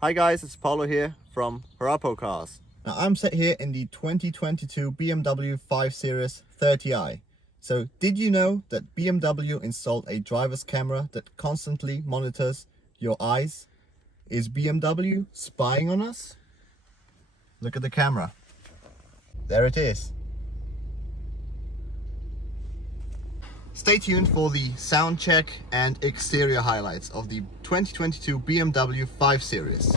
Hi guys, it's Paulo here from Harapo Cars. Now I'm sat here in the 2022 BMW 530i. So did you know that BMW installed a driver's camera that constantly monitors your eyes? Is BMW spying on us? Look at the camera. There it is. Stay tuned for the sound check and exterior highlights of the 2022 BMW 5 Series.